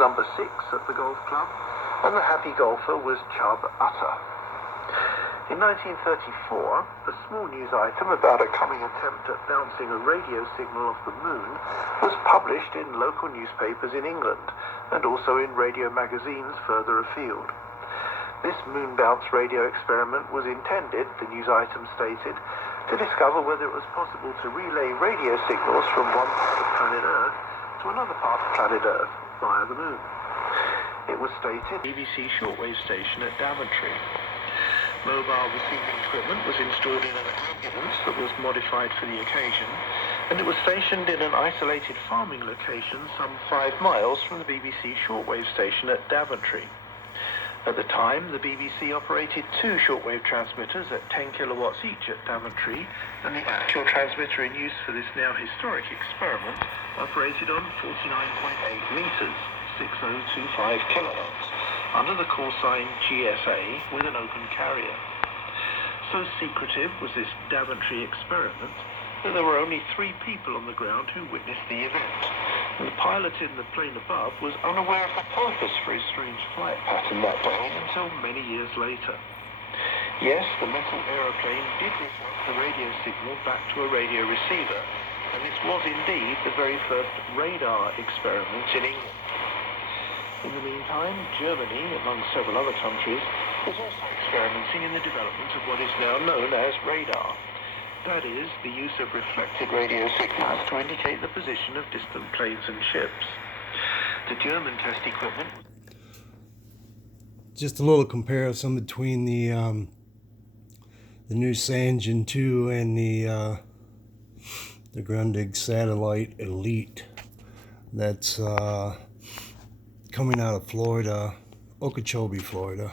number 6 at the golf club, and the happy golfer was Chub Utter. In 1934, a small news item about a coming attempt at bouncing a radio signal off the moon was published in local newspapers in England, and also in radio magazines further afield. This moon bounce radio experiment was intended, the news item stated, to discover whether it was possible to relay radio signals from one part of planet Earth to another part of planet Earth via the moon. It was stated BBC shortwave station at Daventry. Mobile receiving equipment was installed in an ambulance that was modified for the occasion, and it was stationed in an isolated farming location some 5 miles from the BBC shortwave station at Daventry. At the time, the BBC operated 2 shortwave transmitters at 10 kilowatts each at Daventry, and the actual transmitter in use for this now historic experiment operated on 49.8 meters, 6025 kilowatts, under the call sign GSA with an open carrier. So secretive was this Daventry experiment that there were only 3 people on the ground who witnessed the event, and the pilot in the plane above was unaware of the purpose for his strange flight pattern that day until many years later. Yes, the metal aeroplane did reflect the radio signal back to a radio receiver, and this was indeed the very first radar experiment in England. In the meantime, Germany, among several other countries, was also experimenting in the development of what is now known as radar. That is, the use of reflected radio signals to indicate the position of distant planes and ships. The German test equipment... Just a little comparison between the new Sangean 2 and the Grundig Satellite Elite. That's coming out of Florida, Okeechobee, Florida.